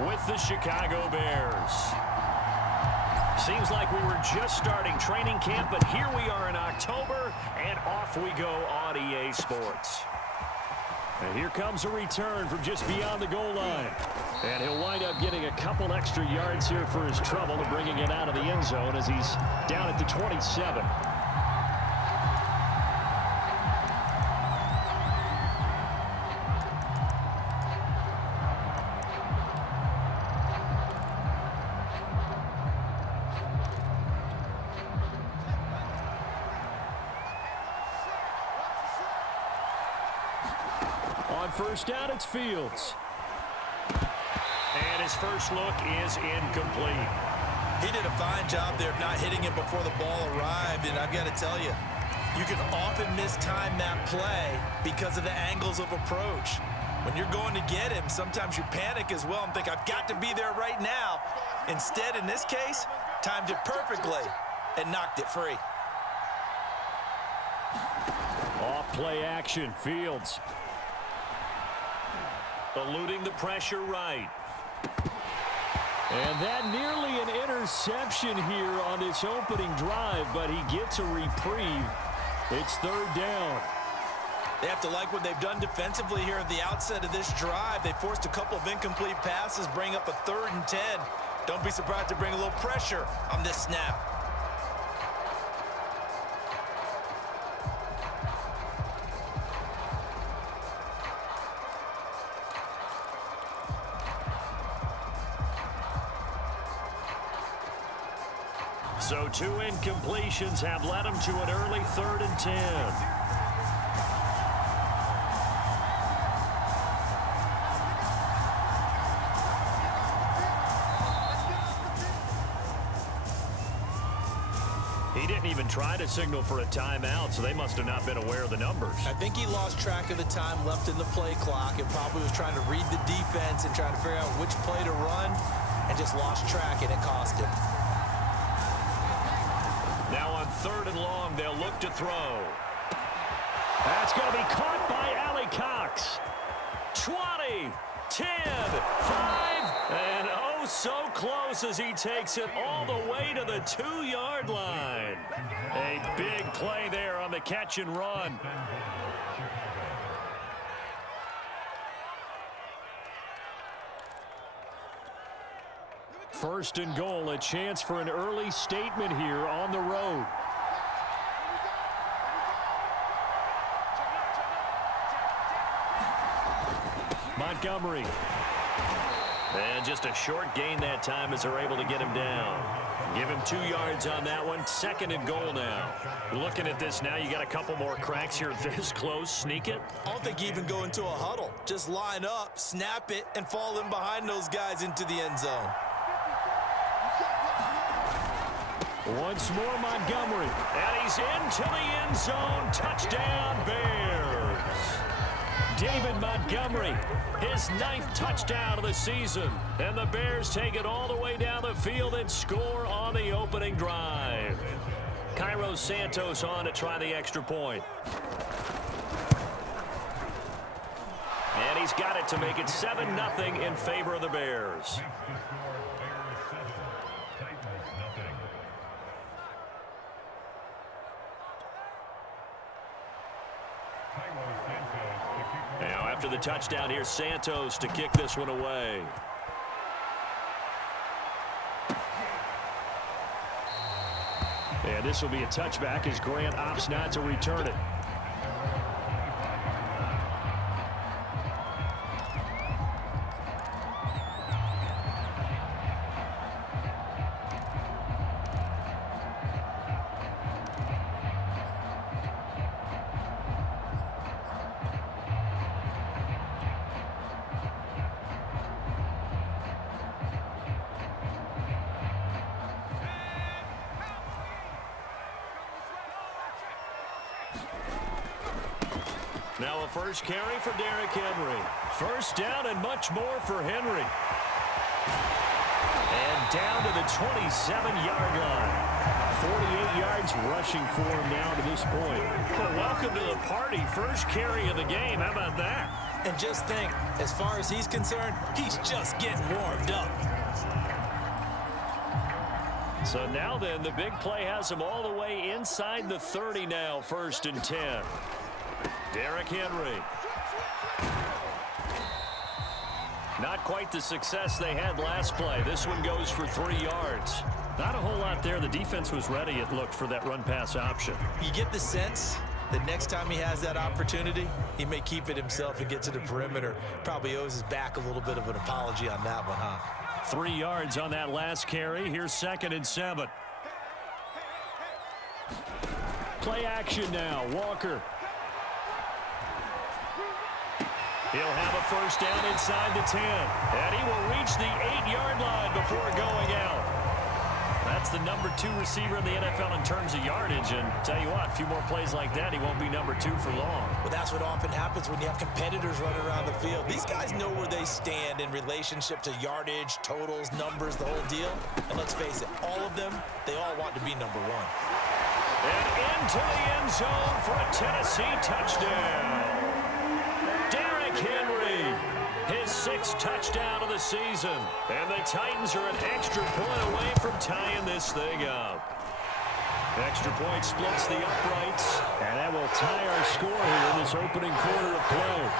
with the Chicago Bears. Seems like we were just starting training camp, but here we are in October, and off we go on EA Sports. And here comes a return from just beyond the goal line. And he'll wind up getting a couple extra yards here for his trouble and bringing it out of the end zone as he's down at the 27. On first down, it's Fields. And his first look is incomplete. He did a fine job there of not hitting it before the ball arrived, and I've got to tell you, you can often mistime that play because of the angles of approach. When you're going to get him, sometimes you panic as well and think, I've got to be there right now. Instead, in this case, timed it perfectly and knocked it free. Off play action, Fields. Eluding the pressure right. And that nearly an interception here on this opening drive, but he gets a reprieve. It's third down. They have to like what they've done defensively here at the outset of this drive. They forced a couple of incomplete passes, bring up a 3rd and 10. Don't be surprised to bring a little pressure on this snap. So 2 incompletions have led him to an early 3rd and 10. He didn't even try to signal for a timeout, so they must have not been aware of the numbers. I think he lost track of the time left in the play clock and probably was trying to read the defense and trying to figure out which play to run and just lost track, and it cost him. Now on 3rd and long, they'll look to throw. That's going to be caught by Alley Cox. 20, 10, 5, and oh so close as he takes it all the way to the 2-yard line. A big play there on the catch and run. First and goal, a chance for an early statement here on the road. Montgomery. And just a short gain that time as they're able to get him down. Give him 2 yards on that one. 2nd and goal now. Looking at this now, you got a couple more cracks here this close. Sneak it. I don't think you even go into a huddle. Just line up, snap it, and fall in behind those guys into the end zone. Once more, Montgomery. And he's into the end zone. Touchdown, Bears. David Montgomery, his 9th touchdown of the season. And the Bears take it all the way down the field and score on the opening drive. Cairo Santos on to try the extra point. And he's got it to make it 7-0 in favor of the Bears. Now after the touchdown, here's Santos to kick this one away. And this will be a touchback as Grant opts not to return it. Now a first carry for Derrick Henry. First down and much more for Henry. And down to the 27-yard line. 48 yards rushing for him now to this point. Well, welcome to the party. First carry of the game. How about that? And just think, as far as he's concerned, he's just getting warmed up. So now then, the big play has him all the way inside the 30 now, 1st and 10. Derrick Henry. Not quite the success they had last play. This one goes for 3 yards. Not a whole lot there. The defense was ready, it looked, for that run-pass option. You get the sense that next time he has that opportunity, he may keep it himself and get to the perimeter. Probably owes his back a little bit of an apology on that one, huh? 3 yards on that last carry. Here's 2nd and 7. Play action now. Walker. He'll have a 1st down inside the 10. And he will reach the 8-yard line before going out. That's the number 2 receiver in the NFL in terms of yardage. And tell you what, a few more plays like that, he won't be number 2 for long. Well, that's what often happens when you have competitors running around the field. These guys know where they stand in relationship to yardage, totals, numbers, the whole deal. And let's face it, all of them, they all want to be number 1. And into the end zone for a Tennessee touchdown. Derrick Henry, his 6th touchdown of the season. And the Titans are an extra point away from tying this thing up. Extra point splits the uprights. And that will tie our score here in this opening quarter of play.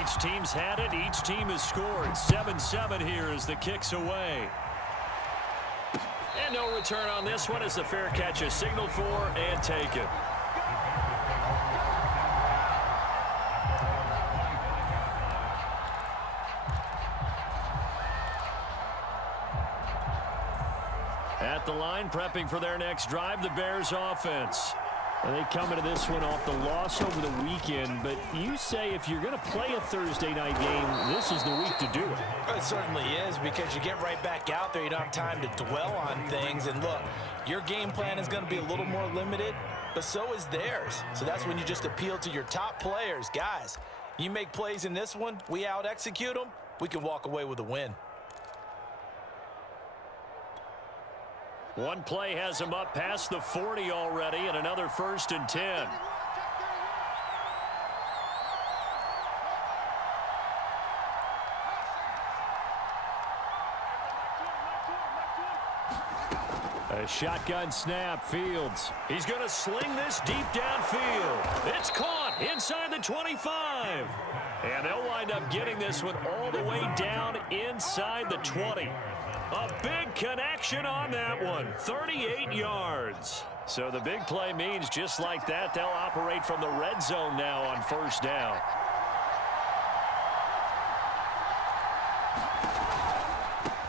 Each team's had it. Each team has scored. 7-7 here as the kick's away. And no return on this one as the fair catch is signaled for and taken. At the line, prepping for their next drive, the Bears offense. And they come into this one off the loss over the weekend, but you say if you're going to play a Thursday night game, this is the week to do it. It certainly is, because you get right back out there. You don't have time to dwell on things. And look, your game plan is going to be a little more limited, but so is theirs. So that's when you just appeal to your top players. Guys, you make plays in this one, we out-execute them, we can walk away with a win. One play has him up past the 40 already, and another 1st and 10. A shotgun snap, Fields. He's going to sling this deep downfield. It's caught inside the 25. And they'll wind up getting this one all the way down inside the 20. A big connection on that one. 38 yards. So the big play means just like that, they'll operate from the red zone now on 1st down.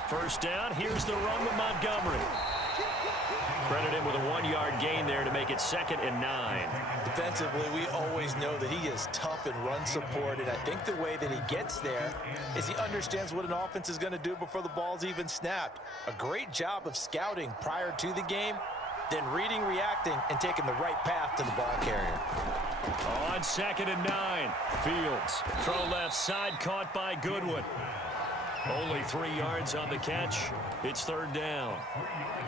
First down, here's the run with Montgomery. Credit him with a 1-yard gain there to make it 2nd and 9. Defensively, we always know that he is tough in run support, and I think the way that he gets there is he understands what an offense is going to do before the ball's even snapped. A great job of scouting prior to the game, then reading, reacting, and taking the right path to the ball carrier. On 2nd and 9, Fields. Throw left side, caught by Goodwin. Only 3 yards on the catch. It's 3rd down.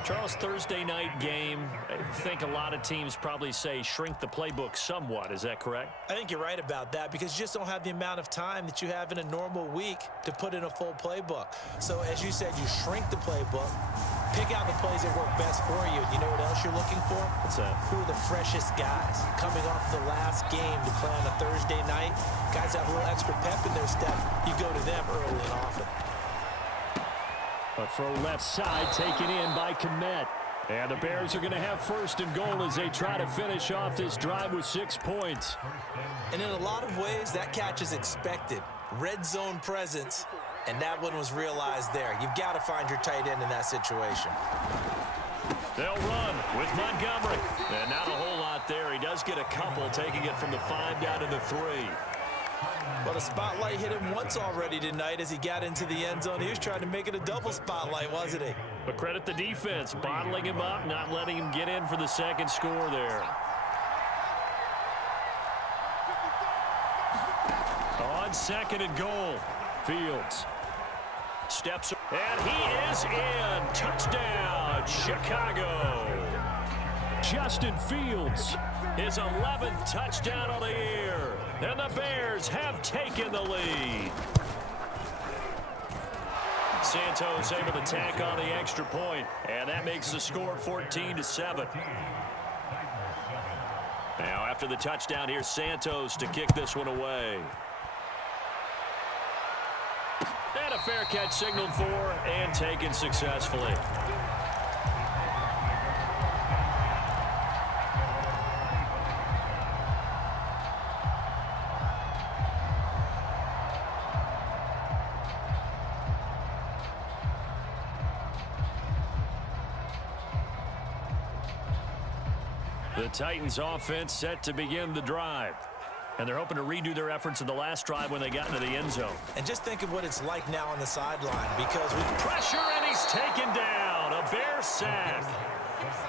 Charles, Thursday night game, I think a lot of teams probably say shrink the playbook somewhat. Is that correct? I think you're right about that, because you just don't have the amount of time that you have in a normal week to put in a full playbook. So as you said, you shrink the playbook, pick out the plays that work best for you. You know what else you're looking for? What's that? Who are the freshest guys coming off the last game to play on a Thursday night? Guys have a little extra pep in their step. You go to them early and often. A throw left side taken in by Kmet. And the Bears are going to have 1st and goal as they try to finish off this drive with 6 points. And in a lot of ways, that catch is expected. Red zone presence, and that one was realized there. You've got to find your tight end in that situation. They'll run with Montgomery. And not a whole lot there. He does get a couple, taking it from the 5 down to the 3. Well, the spotlight hit him once already tonight as he got into the end zone. He was trying to make it a double spotlight, wasn't he? But credit the defense, bottling him up, not letting him get in for the 2nd score there. On 2nd and goal, Fields. Steps, and he is in. Touchdown, Chicago. Justin Fields, his 11th touchdown of the year. And the Bears have taken the lead. Santos able to tack on the extra point, and that makes the score 14-7. Now, after the touchdown, here's Santos to kick this one away. And a fair catch signaled for and taken successfully. The Titans offense set to begin the drive. And they're hoping to redo their efforts in the last drive when they got into the end zone. And just think of what it's like now on the sideline, because with pressure, and he's taken down. A Bear sack.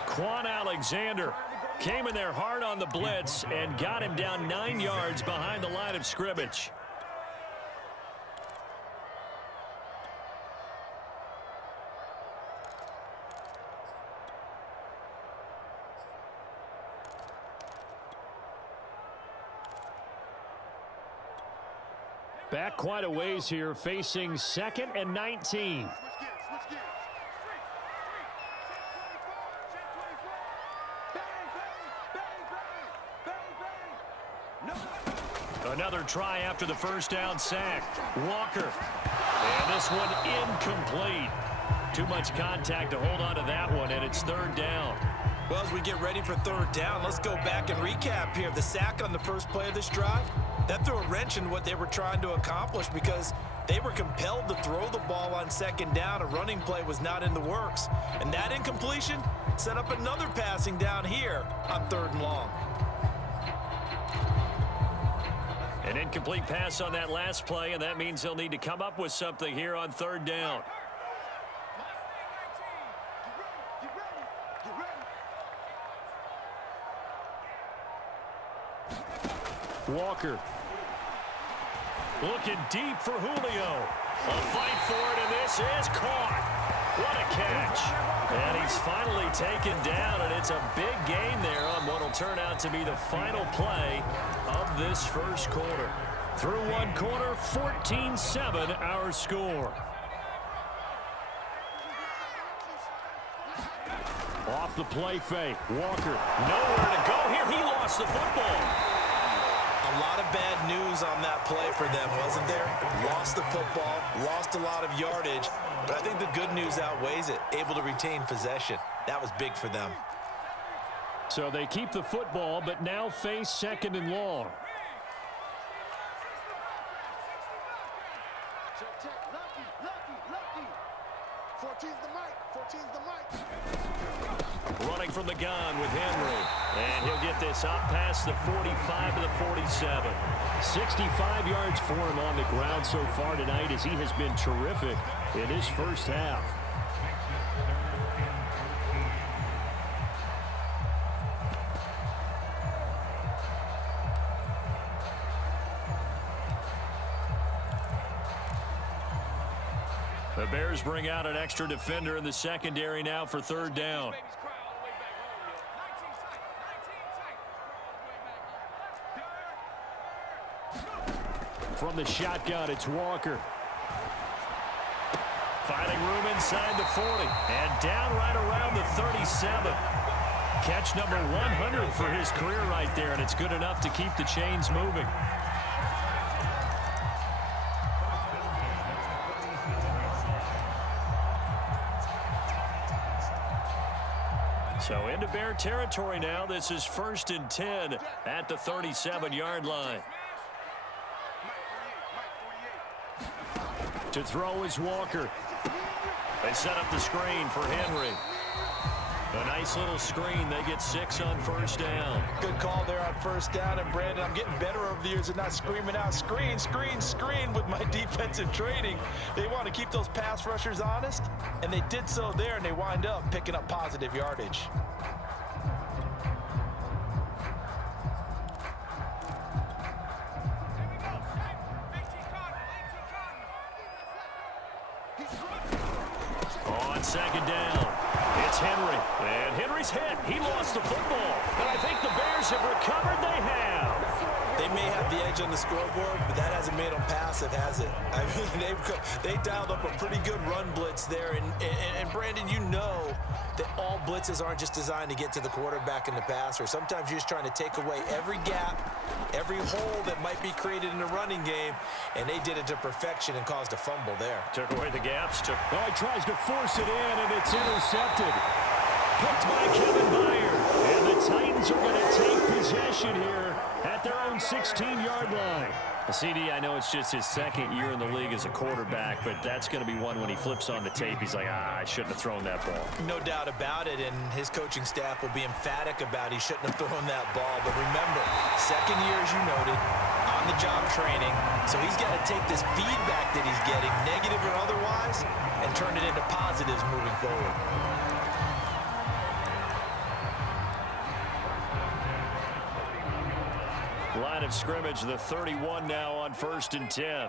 Quan Alexander came in there hard on the blitz and got him down 9 yards behind the line of scrimmage. Back quite a ways here, facing 2nd and 19. Another try after the first down sack. Walker. And this one incomplete. Too much contact to hold on to that one, and it's 3rd down. Well, as we get ready for 3rd down, let's go back and recap here. The sack on the first play of this drive, that threw a wrench in what they were trying to accomplish because they were compelled to throw the ball on 2nd down. A running play was not in the works. And that incompletion set up another passing down here on 3rd and long. An incomplete pass on that last play, and that means they'll need to come up with something here on 3rd down. Walker. Looking deep for Julio. A fight for it, and this is caught. What a catch. And he's finally taken down, and it's a big gain there on what will turn out to be the final play of this first quarter. Through one quarter, 14-7 our score. Off the play fake. Walker nowhere to go here. He lost the football. A lot of bad news on that play for them, wasn't there? Lost the football, lost a lot of yardage, but I think the good news outweighs it. Able to retain possession. That was big for them. So they keep the football, but now face 2nd and long. Running from the gun with Henry. And he'll get this up past the 45 to the 47. 65 yards for him on the ground so far tonight as he has been terrific in his first half. The Bears bring out an extra defender in the secondary now for 3rd down. From the shotgun, it's Walker. Finding room inside the 40. And down right around the 37. Catch number 100 for his career right there, and it's good enough to keep the chains moving. So into Bear territory now. This is 1st and 10 at the 37-yard line. To throw is Walker. They set up the screen for Henry. A nice little screen. They get 6 on 1st down. Good call there on 1st down. And, Brandon, I'm getting better over the years at not screaming out, screen, screen, screen with my defensive training. They want to keep those pass rushers honest, and they did so there, and they wind up picking up positive yardage. second down. It's Henry. And Henry's hit. He lost the football. But I think the Bears have recovered. They have. They may have the edge on the scoreboard, but that hasn't made them passive, has it? I mean, they dialed up a pretty good run blitz there. And Brandon, you know that all blitzes aren't just designed to get to the quarterback in the passer. Sometimes you're just trying to take away every gap, every hole that might be created in the running game, and they did it to perfection and caused a fumble there. Took away the gaps. Oh, he tries to force it in, and it's intercepted. Picked by Kevin Byard. And the Titans are going to take possession here at their own 16-yard line. CD, I know it's just his second year in the league as a quarterback, but that's going to be one when he flips on the tape. He's like, I shouldn't have thrown that ball. No doubt about it, and his coaching staff will be emphatic about he shouldn't have thrown that ball. But remember, second year, as you noted, on-the-job training, so he's got to take this feedback that he's getting, negative or otherwise, and turn it into positives moving forward. Line of scrimmage, the 31 now on 1st and 10.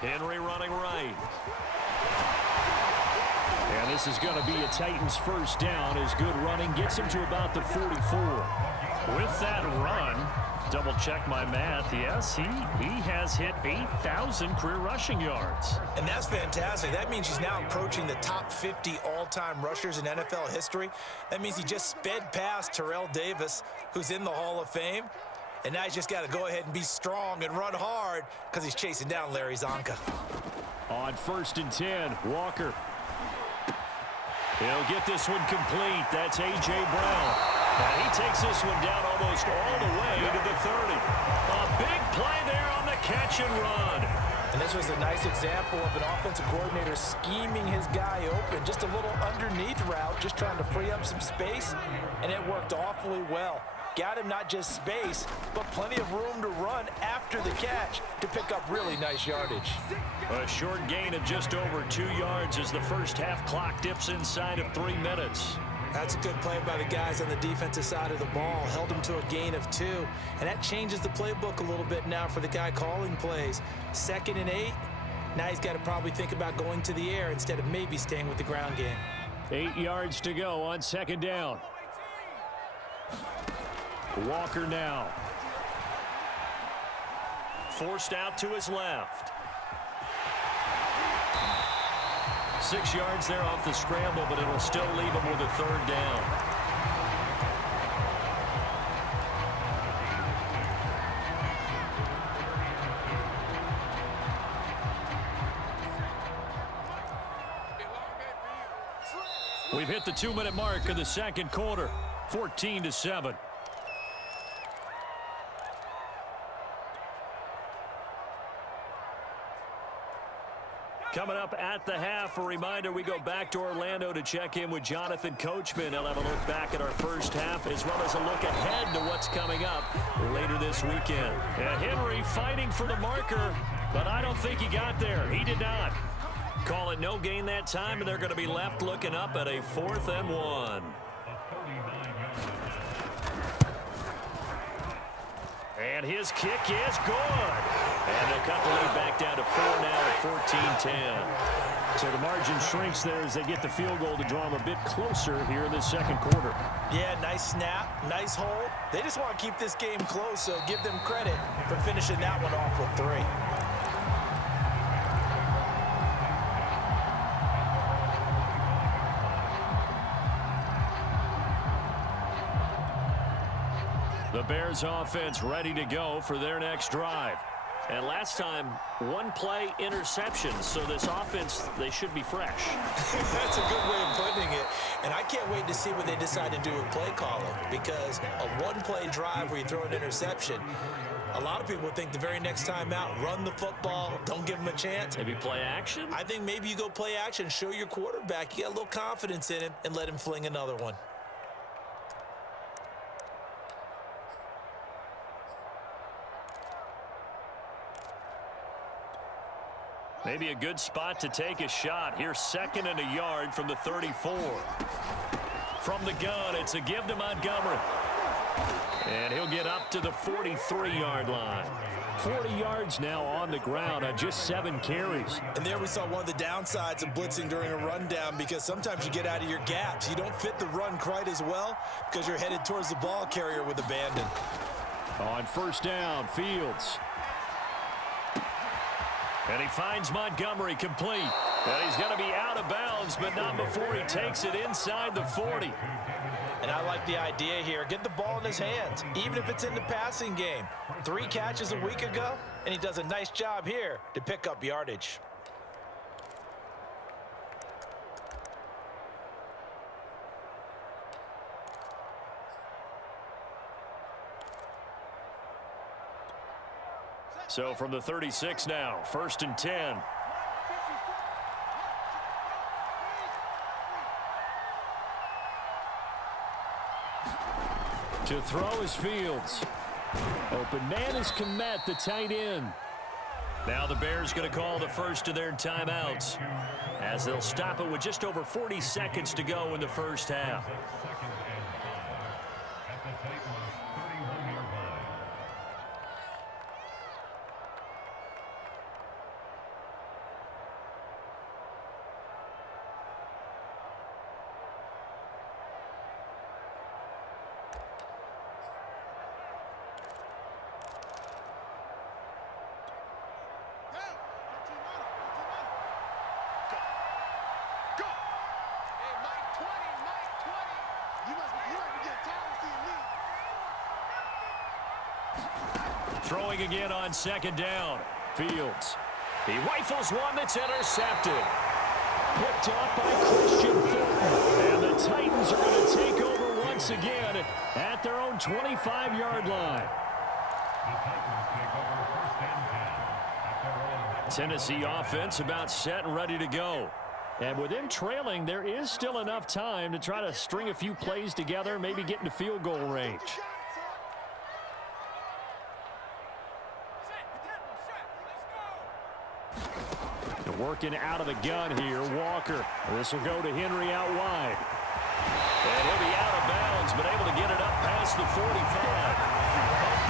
Henry running right. And this is going to be a Titans first down as good running gets him to about the 44. With that run, double check my math. Yes, he has hit 8,000 career rushing yards. And that's fantastic. That means he's now approaching the top 50 all-time rushers in NFL history. That means he just sped past Terrell Davis, who's in the Hall of Fame. And now he's just got to go ahead and be strong and run hard because he's chasing down Larry Zonka. On 1st and 10, Walker. He'll get this one complete. That's A.J. Brown. And he takes this one down almost all the way to the 30. A big play there on the catch and run. And this was a nice example of an offensive coordinator scheming his guy open. Just a little underneath route, just trying to free up some space, and it worked awfully well. Got him not just space, but plenty of room to run after the catch to pick up really nice yardage. A short gain of just over 2 yards as the first half clock dips inside of 3 minutes. That's a good play by the guys on the defensive side of the ball. Held him to a gain of 2. And that changes the playbook a little bit now for the guy calling plays. 2nd and 8. Now he's got to probably think about going to the air instead of maybe staying with the ground game. 8 yards to go on 2nd down. Walker now. Forced out to his left. 6 yards there off the scramble, but it'll still leave him with a 3rd down. We've hit the 2-minute mark of the second quarter, 14-7. Coming up at the half, a reminder, we go back to Orlando to check in with Jonathan Coachman. He'll have a look back at our first half as well as a look ahead to what's coming up later this weekend. And Henry fighting for the marker, but I don't think he got there. He did not. Call it no gain that time, and they're going to be left looking up at a 4th and 1. And his kick is good. And they'll cut the lead back down to 4 now at 14-10. So the margin shrinks there as they get the field goal to draw them a bit closer here in the second quarter. Yeah, nice snap, nice hole. They just want to keep this game close, so give them credit for finishing that one off with 3. The Bears offense ready to go for their next drive. And last time, 1 play interception. So this offense, they should be fresh. That's a good way of putting it. And I can't wait to see what they decide to do with play calling, because a 1-play drive where you throw an interception, a lot of people think the very next time out, run the football, don't give them a chance. Maybe play action? I think maybe you go play action, show your quarterback you got a little confidence in him, and let him fling another one. Maybe a good spot to take a shot. Here's 2nd and a yard from the 34. From the gun, it's a give to Montgomery. And he'll get up to the 43-yard line. 40 yards now on the ground on just 7 carries. And there we saw one of the downsides of blitzing during a rundown, because sometimes you get out of your gaps. You don't fit the run quite as well because you're headed towards the ball carrier with abandon. On first down, Fields. And he finds Montgomery complete. And he's going to be out of bounds, but not before he takes it inside the 40. And I like the idea here. Get the ball in his hands, even if it's in the passing game. 3 catches a week ago, and he does a nice job here to pick up yardage. So from the 36 now, 1st and 10. To throw is Fields. Open man is Kmet, the tight end. Now the Bears going to call the first of their timeouts, as they'll stop it with just over 40 seconds to go in the first half. Throwing again on 2nd down. Fields. He rifles one that's intercepted. Picked off by Christian Fulton. And the Titans are going to take over once again at their own 25-yard line. Tennessee offense about set and ready to go. And with them trailing, there is still enough time to try to string a few plays together, maybe get into field goal range. Working out of the gun here, Walker. This will go to Henry out wide. And he'll be out of bounds, but able to get it up past the 45. A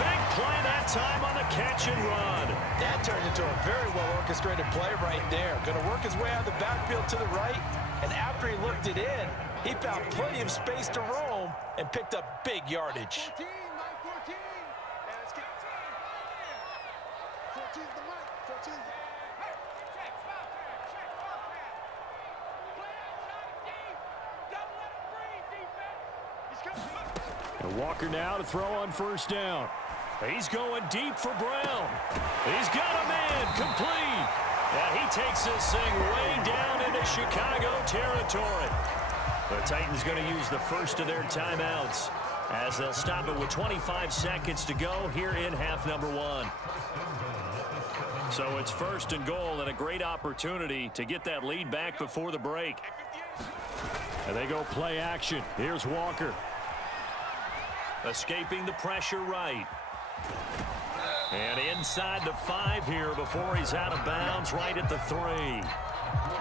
big play that time on the catch and run. That turned into a very well-orchestrated play right there. Going to work his way out of the backfield to the right, and after he looked it in, he found plenty of space to roam and picked up big yardage. And Walker now to throw on first down. He's going deep for Brown. He's got a man complete. And he takes this thing way down into Chicago territory. The Titans going to use the first of their timeouts, as they'll stop it with 25 seconds to go here in half number 1. So it's 1st and goal, and a great opportunity to get that lead back before the break. And they go play action. Here's Walker. Escaping the pressure right. And inside the 5 here before he's out of bounds, right at the 3.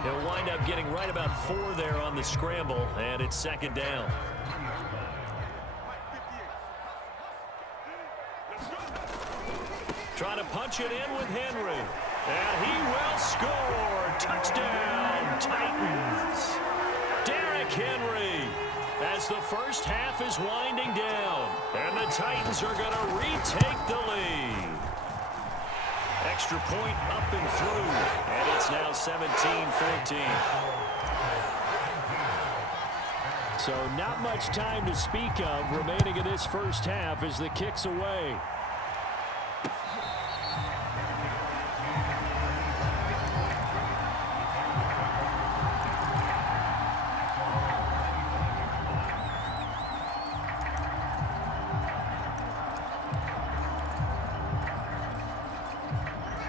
He'll wind up getting right about 4 there on the scramble, and it's 2nd down. Trying to punch it in with Henry. And he will score. Touchdown, Titans. Derrick Henry, as the first half is winding down. And the Titans are going to retake the lead. Extra point up and through. And it's now 17-14. So not much time to speak of remaining in this first half as the kick's away.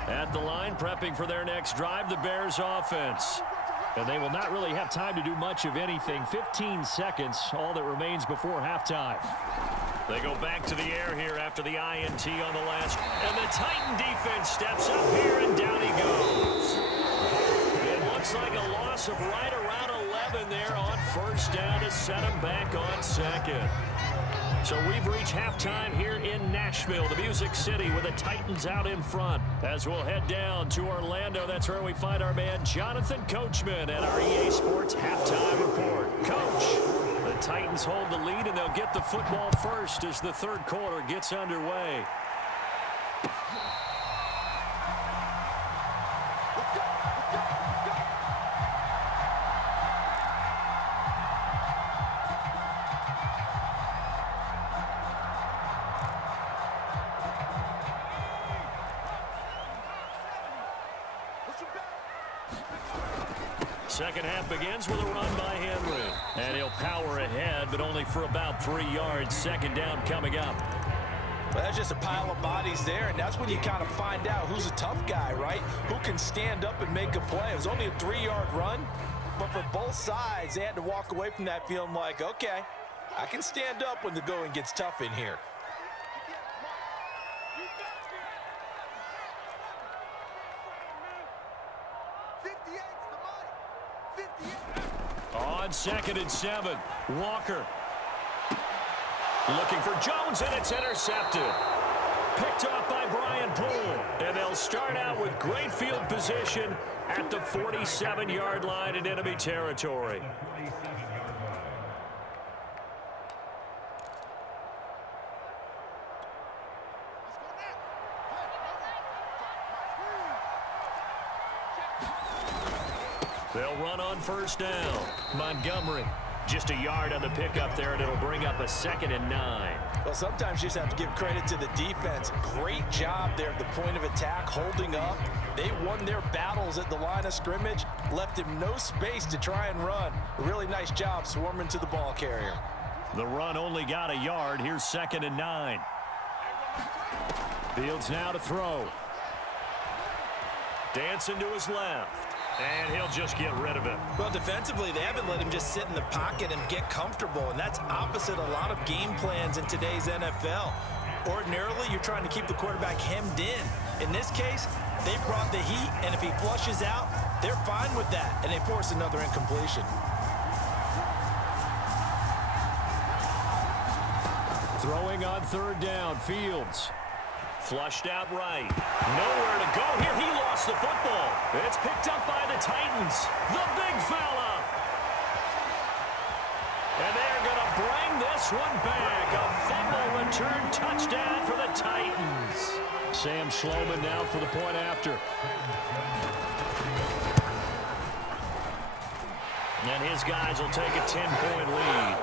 At the line, prepping for their next drive, the Bears offense. And they will not really have time to do much of anything. 15 seconds, all that remains before halftime. They go back to the air here after the INT on the last. And the Titan defense steps up here, and down he goes. It looks like a loss of right around 11 there on first down to set him back on 2nd. So we've reached halftime here in Nashville, the Music City, with the Titans out in front. As we'll head down to Orlando, that's where we find our man Jonathan Coachman at our EA Sports Halftime Report. Coach, the Titans hold the lead, and they'll get the football first as the third quarter gets underway. Second half begins with a run by Henry. And he'll power ahead, but only for about 3 yards. Second down coming up. Well, that's just a pile of bodies there, and that's when you kind of find out who's a tough guy, right? Who can stand up and make a play. It was only a 3-yard run, but for both sides, they had to walk away from that feeling like, okay, I can stand up when the going gets tough in here. On 2nd and 7, Walker. Looking for Jones, and it's intercepted. Picked off by Brian Poole. And they'll start out with great field position at the 47-yard line in enemy territory. They'll run on first down. Montgomery, just a yard on the pickup there, and it'll bring up a 2nd and 9. Well, sometimes you just have to give credit to the defense. Great job there at the point of attack, holding up. They won their battles at the line of scrimmage, left him no space to try and run. A really nice job swarming to the ball carrier. The run only got a yard. Here's 2nd and 9. Fields now to throw. Dancing to his left. And he'll just get rid of it. Well, defensively, they haven't let him just sit in the pocket and get comfortable, and that's opposite a lot of game plans in today's NFL. Ordinarily, you're trying to keep the quarterback hemmed in. In this case, they brought the heat, and if he flushes out, they're fine with that, and they force another incompletion. Throwing on 3rd down, Fields. Flushed out right. Nowhere to go here. He lost the football. It's picked up by the Titans. The big fella. And they're going to bring this one back. A fumble return touchdown for the Titans. Sam Schloman now for the point after. And his guys will take a 10-point lead.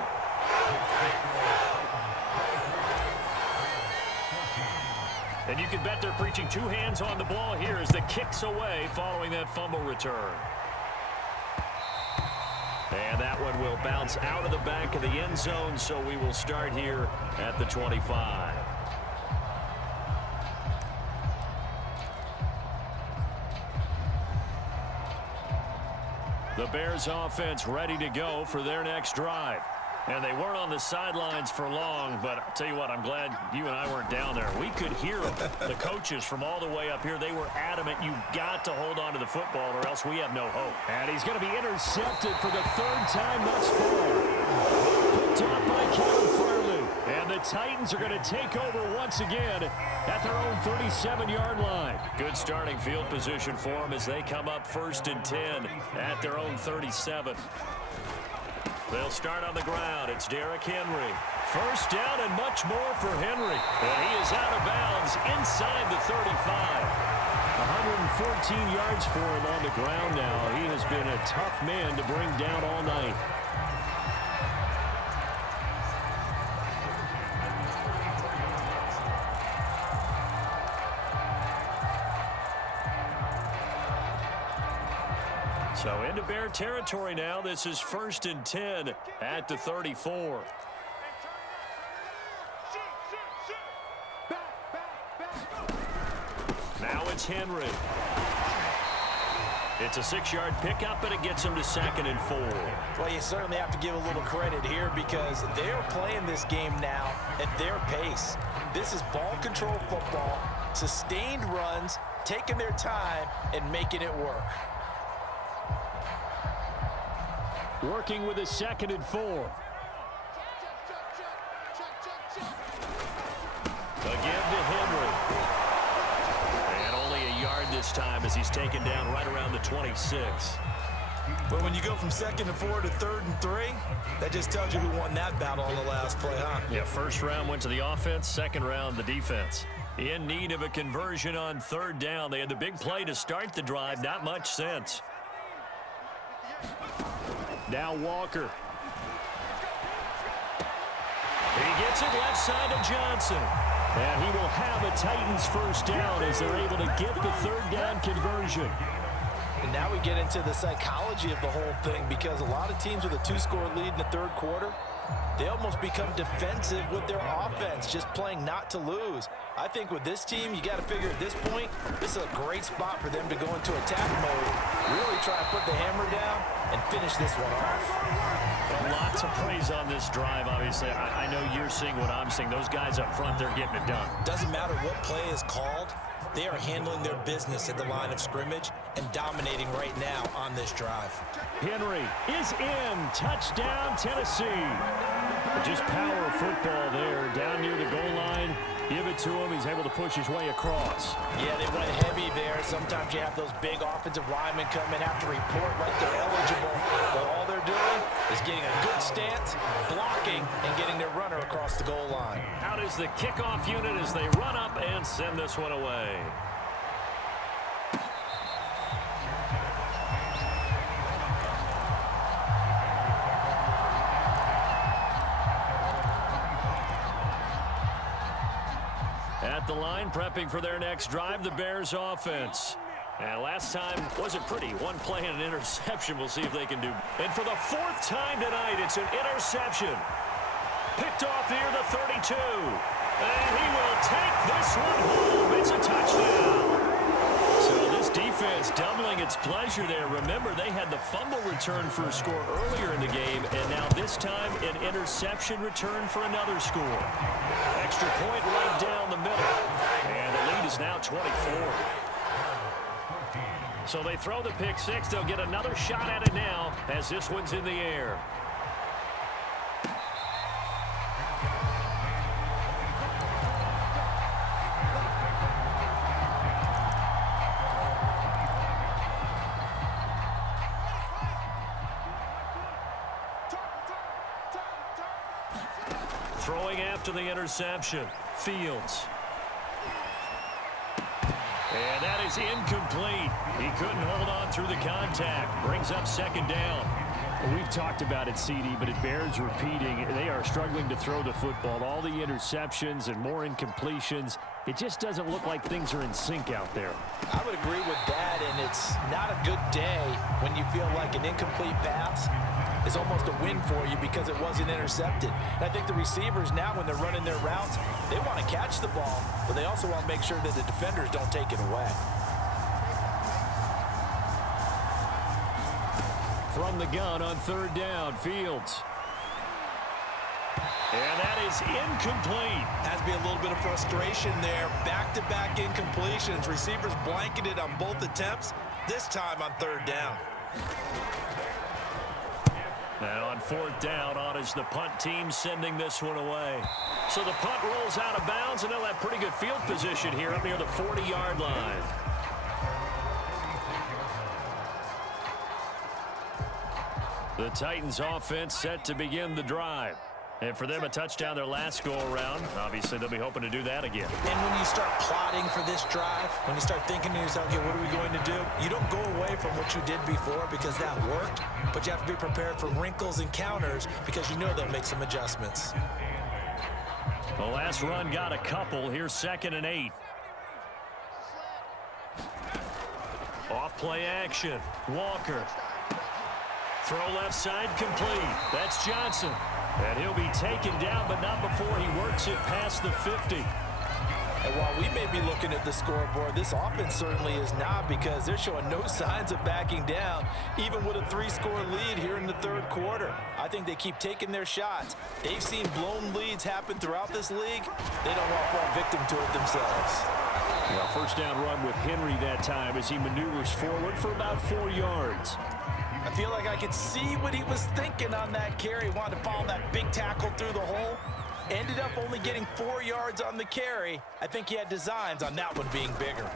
And you can bet they're preaching 2 hands on the ball here as the kick's away following that fumble return. And that one will bounce out of the back of the end zone, so we will start here at the 25. The Bears offense ready to go for their next drive. And they weren't on the sidelines for long, but I'll tell you what, I'm glad you and I weren't down there. We could hear the coaches from all the way up here. They were adamant, you've got to hold on to the football or else we have no hope. And he's going to be intercepted for the 3rd time thus far. Picked off by Kevin Farley. And the Titans are going to take over once again at their own 37-yard line. Good starting field position for them as they come up 1st and 10 at their own 37. They'll start on the ground. It's Derrick Henry. First down and much more for Henry. And he is out of bounds inside the 35. 114 yards for him on the ground now. He has been a tough man to bring down all night. So into Bear territory now. This is 1st and 10 at the 34. Now it's Henry. It's a 6-yard pickup, and it gets him to 2nd and 4. Well, you certainly have to give a little credit here because they're playing this game now at their pace. This is ball control football, sustained runs, taking their time, and making it work. Working with a 2nd and 4. this time as he's taken down right around the 26. But when you go from 2nd and 4 to 3rd and 3, that just tells you who won that battle on the last play, huh? Yeah, first round went to the offense, second round the defense. In need of a conversion on 3rd down. They had the big play to start the drive, not much sense. Now Walker. He gets it left side to Johnson. And he will have a Titans first down as they're able to get the 3rd down conversion. And now we get into the psychology of the whole thing, because a lot of teams with a 2-score lead in the 3rd quarter, they almost become defensive with their offense, just playing not to lose. I think with this team, you got to figure at this point, this is a great spot for them to go into attack mode, really try and put the hammer down and finish this one off. Well, lots of praise on this drive, obviously. I know you're seeing what I'm seeing. Those guys up front, they're getting it done. Doesn't matter what play is called. They are handling their business at the line of scrimmage and dominating right now on this drive. Henry is in. Touchdown, Tennessee. Just power football there down near the goal line. Give it to him. He's able to push his way across. Yeah, they went heavy there. Sometimes you have those big offensive linemen come in, have to report like they're eligible. But all they're doing is getting a good stance, blocking, and getting their runner across the goal line. Out is the kickoff unit as they run up and send this one away. At the line, prepping for their next drive, the Bears offense. And last time wasn't pretty. One play and an interception. We'll see if they can do. And for the 4th time tonight, it's an interception. Picked off near the 32. And he will take this one home. It's a touchdown. So this defense doubling its pleasure there. Remember, they had the fumble return for a score earlier in the game, and now this time an interception return for another score. Extra point right down the middle. And the lead is now 24. So they throw the pick six. They'll get another shot at it now as this one's in the air. Throwing after the interception, Fields. And that is incomplete. He couldn't hold on through the contact. Brings up 2nd down. We've talked about it, CD, but it bears repeating. They are struggling to throw the football. All the interceptions and more incompletions. It just doesn't look like things are in sync out there. I would agree with that, and it's not a good day when you feel like an incomplete pass is almost a win for you because it wasn't intercepted. And I think the receivers now, when they're running their routes, they want to catch the ball, but they also want to make sure that the defenders don't take it away. From the gun on 3rd down, Fields. And that is incomplete. Has to be a little bit of frustration there. Back-to-back incompletions. Receivers blanketed on both attempts, this time on 3rd down. Now on 4th down, on is the punt team sending this one away. So the punt rolls out of bounds, and they'll have pretty good field position here up near the 40-yard line. The Titans offense set to begin the drive. And for them, a touchdown their last go-around. Obviously, they'll be hoping to do that again. And when you start plotting for this drive, when you start thinking to yourself, okay, what are we going to do? You don't go away from what you did before because that worked, but you have to be prepared for wrinkles and counters because you know they'll make some adjustments. The last run got a couple. Here's 2nd and 8. Off play action. Walker. Throw left side complete. That's Johnson. And he'll be taken down, but not before he works it past the 50. And while we may be looking at the scoreboard, this offense certainly is not, because they're showing no signs of backing down, even with a 3-score lead here in the 3rd quarter. I think they keep taking their shots. They've seen blown leads happen throughout this league. They don't want to fall victim to it themselves. Well, 1st down run with Henry that time as he maneuvers forward for about 4 yards. I feel like I could see what he was thinking on that carry. Wanted to follow that big tackle through the hole. Ended up only getting 4 yards on the carry. I think he had designs on that one being bigger.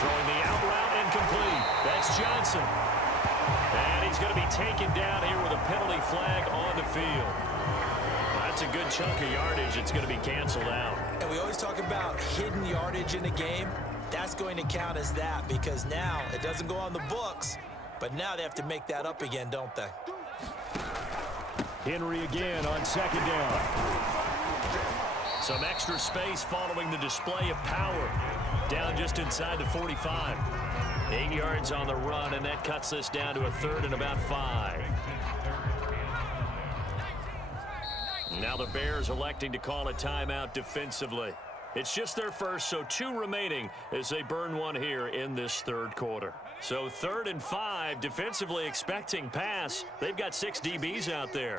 Throwing the out route incomplete. That's Johnson. And he's going to be taken down here with a penalty flag on the field. That's a good chunk of yardage. It's going to be canceled out. And we always talk about hidden yardage in a game. That's going to count as that because now it doesn't go on the books, but now they have to make that up again, don't they? Henry again on second down. Some extra space following the display of power. Down just inside the 45. 8 yards on the run, and that cuts this down to a 3rd and about 5. Now the Bears electing to call a timeout defensively. It's just their first, so 2 remaining as they burn one here in this 3rd quarter. So 3rd and 5, defensively expecting pass. They've got 6 DBs out there.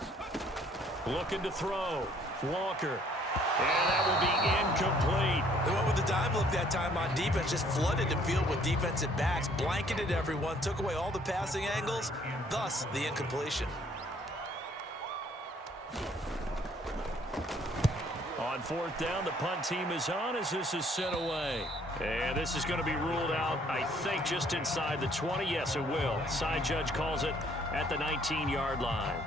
Looking to throw. Walker. And that will be incomplete. They went with the dime look that time on defense, just flooded the field with defensive backs, blanketed everyone, took away all the passing angles, thus the incompletion. On 4th down, the punt team is on as this is sent away. And this is going to be ruled out, I think, just inside the 20. Yes, it will. Side judge calls it at the 19-yard line.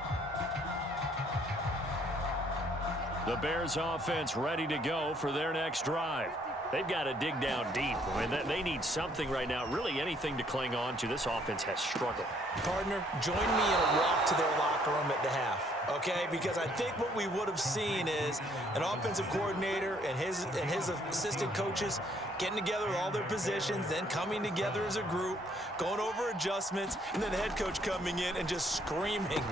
The Bears offense ready to go for their next drive. They've got to dig down deep. I mean, they need something right now, really anything to cling on to. This offense has struggled. Partner, join me in a walk to their locker room at the half, okay? Because I think what we would have seen is an offensive coordinator and his assistant coaches getting together with all their positions, then coming together as a group, going over adjustments, and then the head coach coming in and just screaming,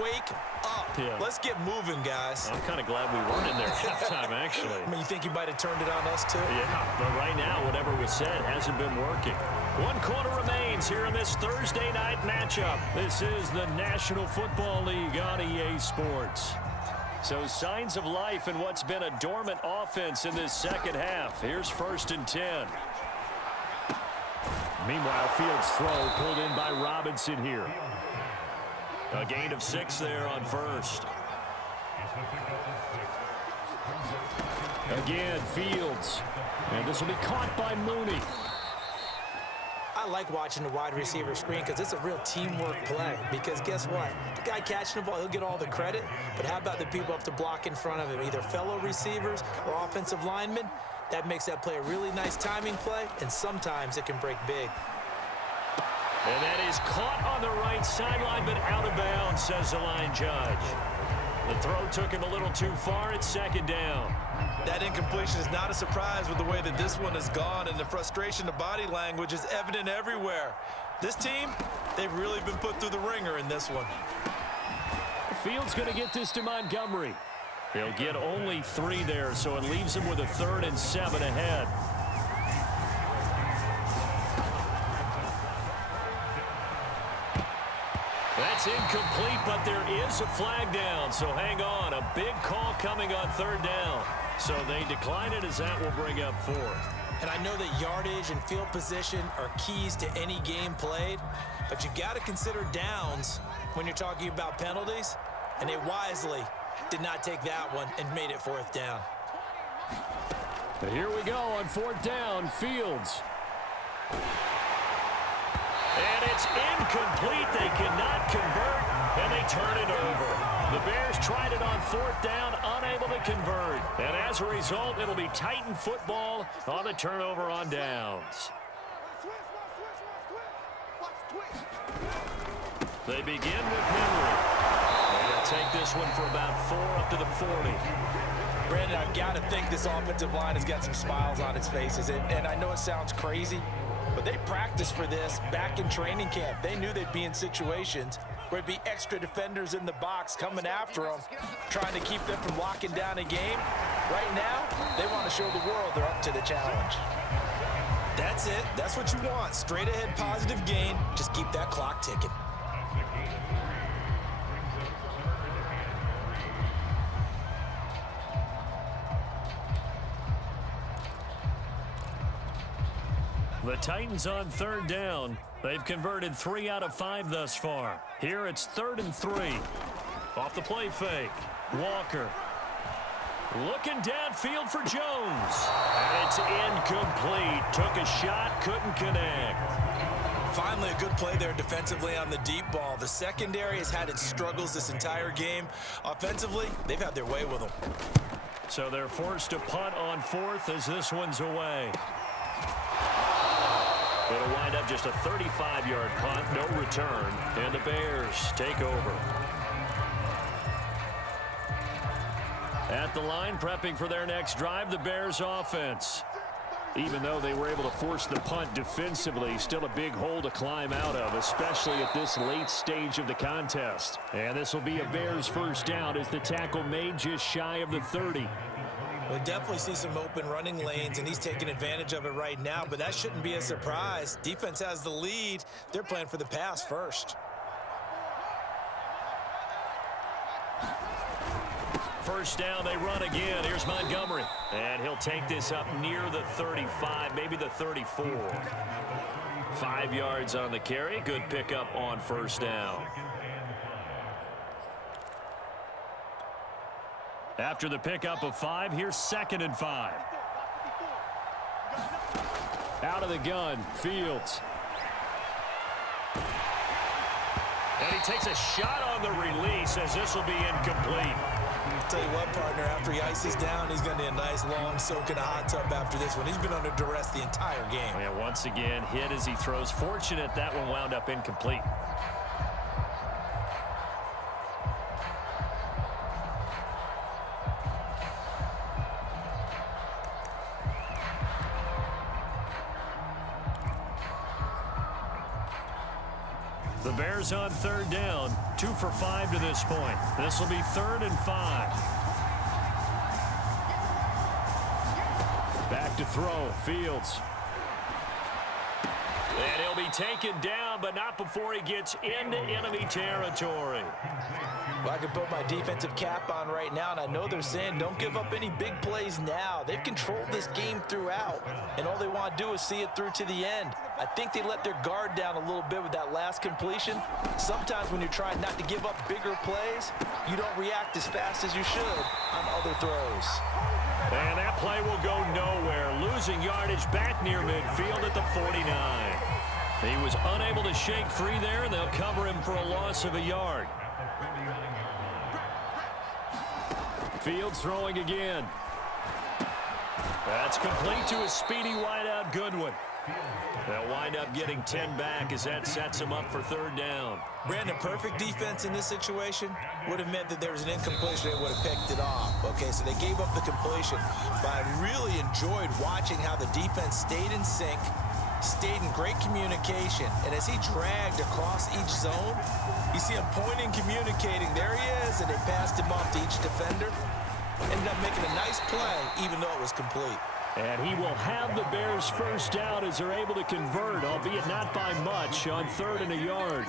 wake up. Yeah. Let's get moving, guys. I'm kind of glad we weren't in there at halftime, actually. I mean, you think you might have turned it on us, too? Yeah, but right now, whatever was said hasn't been working. 1 quarter remains here in this Thursday night matchup. This is the National Football League on EA Sports. So signs of life in what's been a dormant offense in this second half. Here's 1st and 10. Meanwhile, Fields' throw pulled in by Robinson here. A gain of 6 there on 1st. Again, Fields. And this will be caught by Mooney. I like watching the wide receiver screen because it's a real teamwork play. Because guess what? The guy catching the ball, he'll get all the credit. But how about the people have to block in front of him, either fellow receivers or offensive linemen? That makes that play a really nice timing play, and sometimes it can break big. And that is caught on the right sideline, but out of bounds, says the line judge. The throw took him a little too far. It's 2nd down. That incompletion is not a surprise with the way that this one has gone, and the frustration of body language is evident everywhere. This team, they've really been put through the ringer in this one. Fields going to get this to Montgomery. He'll get only 3 there, so it leaves him with a 3rd and 7 ahead. That's incomplete, but there is a flag down, so hang on. A big call coming on 3rd down. So they decline it as that will bring up 4th. And I know that yardage and field position are keys to any game played, but you've got to consider downs when you're talking about penalties, and they wisely did not take that one and made it 4th down. But here we go on 4th down, Fields. And it's incomplete. They cannot convert, and they turn it over. The Bears tried it on 4th down, unable to convert. And as a result, it'll be Titan football on the turnover on downs. They begin with Henry. They'll take this one for about 4 up to the 40. Brandon, I've got to think this offensive line has got some smiles on its faces. And I know it sounds crazy, but they practiced for this back in training camp. They knew they'd be in situations where it'd be extra defenders in the box coming after them, trying to keep them from locking down a game. Right now, they want to show the world they're up to the challenge. That's it. That's what you want. Straight ahead positive gain. Just keep that clock ticking. The Titans on 3rd down. They've converted 3 out of 5 thus far. Here it's 3rd and 3. Off the play fake. Walker. Looking downfield for Jones. And it's incomplete. Took a shot, couldn't connect. Finally, a good play there defensively on the deep ball. The secondary has had its struggles this entire game. Offensively, they've had their way with them. So they're forced to punt on fourth as this one's away. It'll wind up just a 35-yard punt, no return, and the Bears take over. At the line, prepping for their next drive, the Bears offense. Even though they were able to force the punt defensively, still a big hole to climb out of, especially at this late stage of the contest. And this will be a Bears first down as the tackle made just shy of the 30. We definitely see some open running lanes, and he's taking advantage of it right now, but that shouldn't be a surprise. Defense has the lead. They're playing for the pass first. First down, they run again. Here's Montgomery. And he'll take this up near the 35, maybe the 34. 5 yards on the carry. Good pickup on first down. After the pickup of 5, here's 2nd and 5. Out of the gun, Fields. And he takes a shot on the release as this will be incomplete. Tell you what, partner, after he ices down, he's going to need a nice long soak in a hot tub after this one. He's been under duress the entire game. Yeah, once again, hit as he throws. Fortunate that one wound up incomplete. The Bears on 3rd down, 2 for 5 to this point. This will be 3rd and 5. Back to throw, Fields. And he'll be taken down, but not before he gets into enemy territory. Well, I can put my defensive cap on right now, and I know they're saying don't give up any big plays now. They've controlled this game throughout, and all they want to do is see it through to the end. I think they let their guard down a little bit with that last completion. Sometimes when you're trying not to give up bigger plays, you don't react as fast as you should on other throws. And that play will go nowhere. Losing yardage back near midfield at the 49. He was unable to shake free there, and they'll cover him for a loss of a yard. Fields throwing again. That's complete to a speedy wideout Goodwin. They'll wind up getting 10 back as that sets him up for 3rd down. Brandon, perfect defense in this situation would have meant that there was an incompletion. They would have picked it off. Okay, so they gave up the completion. But I really enjoyed watching how the defense stayed in sync, stayed in great communication. And as he dragged across each zone, you see him pointing, communicating. There he is, and they passed him off to each defender. Ended up making a nice play, even though it was complete. And he will have the Bears first down as they're able to convert, albeit not by much, on 3rd and a yard.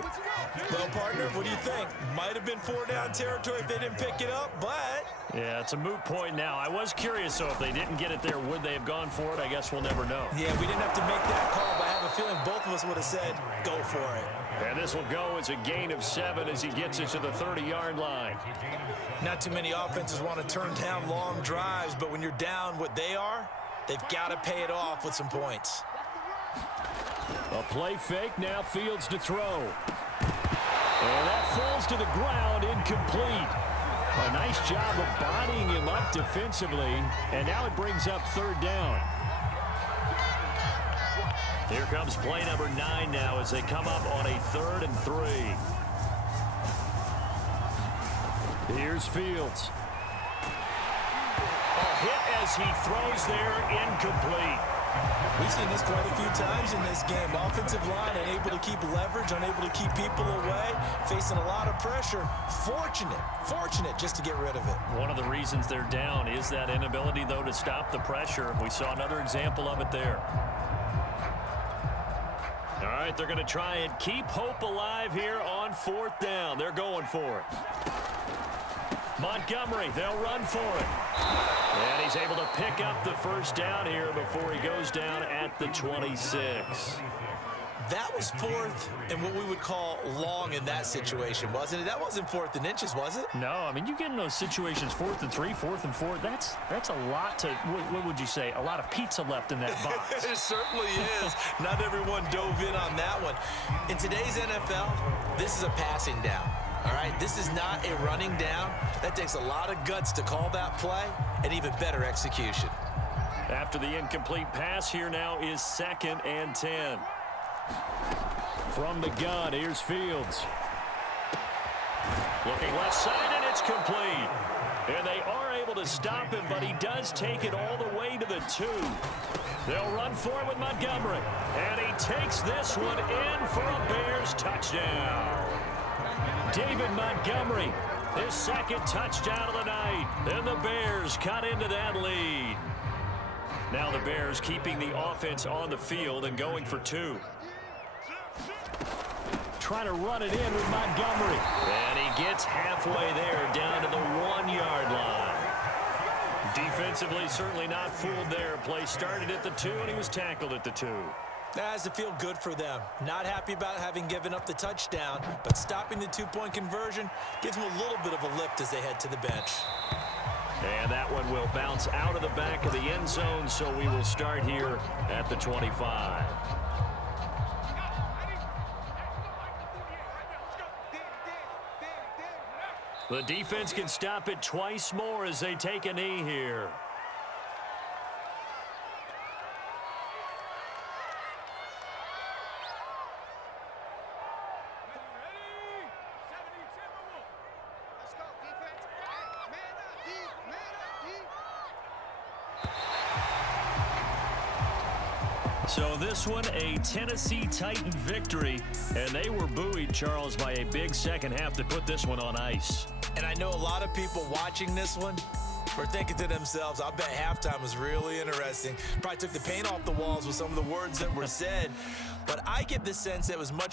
Well, partner, what do you think? Might have been 4-down territory if they didn't pick it up, but... Yeah, it's a moot point now. I was curious, so if they didn't get it there, would they have gone for it? I guess we'll never know. Yeah, we didn't have to make that call, but I have a feeling both of us would have said, go for it. And this will go as a gain of 7 as he gets it to the 30-yard line. Not too many offenses want to turn down long drives, but when you're down what they are, they've got to pay it off with some points. A play fake, now Fields to throw. And that falls to the ground, incomplete. A nice job of bodying him up defensively, and now it brings up 3rd down. Here comes play number 9 now as they come up on a 3rd and 3. Here's Fields. A hit as he throws there, incomplete. We've seen this quite a few times in this game. Offensive line unable to keep leverage, unable to keep people away, facing a lot of pressure. Fortunate just to get rid of it. One of the reasons they're down is that inability, though, to stop the pressure. We saw another example of it there. All right, they're going to try and keep hope alive here on 4th down. They're going for it. Montgomery, they'll run for it. And he's able to pick up the first down here before he goes down at the 26. That was 4th and what we would call long in that situation, wasn't it? That wasn't 4th and inches, was it? No, I mean, you get in those situations 4th and 3, 4th and 4. That's a lot to, what would you say, a lot of pizza left in that box. It certainly is. Not everyone dove in on that one. In today's NFL, this is a passing down. All right, this is not a running down. That takes a lot of guts to call that play and even better execution. After the incomplete pass, here now is 2nd and 10. From the gun, here's Fields. Looking left side, and it's complete. And they are able to stop him, but he does take it all the way to the 2. They'll run for it with Montgomery. And he takes this one in for a Bears touchdown. David Montgomery, his 2nd touchdown of the night. And the Bears cut into that lead. Now the Bears keeping the offense on the field and going for 2. Trying to run it in with Montgomery. And he gets halfway there down to the 1-yard line. Defensively, certainly not fooled there. Play started at the 2, and he was tackled at the 2. That has to feel good for them. Not happy about having given up the touchdown, but stopping the 2-point conversion gives them a little bit of a lift as they head to the bench. And that one will bounce out of the back of the end zone, so we will start here at the 25. The defense can stop it twice more as they take a knee here. So this one, a Tennessee Titan victory, and they were buoyed, Charles, by a big second half to put this one on ice. And I know a lot of people watching this one were thinking to themselves, I bet halftime was really interesting. Probably took the paint off the walls with some of the words that were said. But I get the sense that it was much